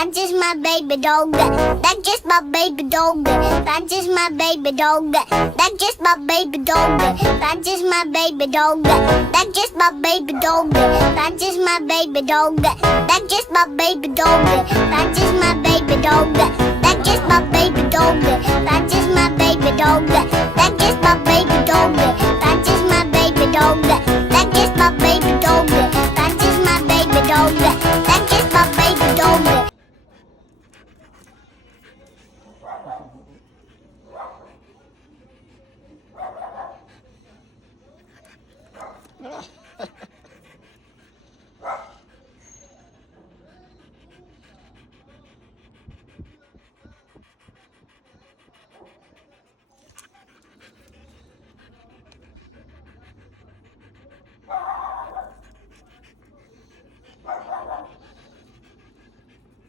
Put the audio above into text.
That's just my baby dog. That's just my baby dog. That's just my baby dog. That's just my baby dog. That's just my baby dog. That's just my baby dog. That's just my baby dog. That's just my baby dog. That's just my baby dog. That's just my baby dog.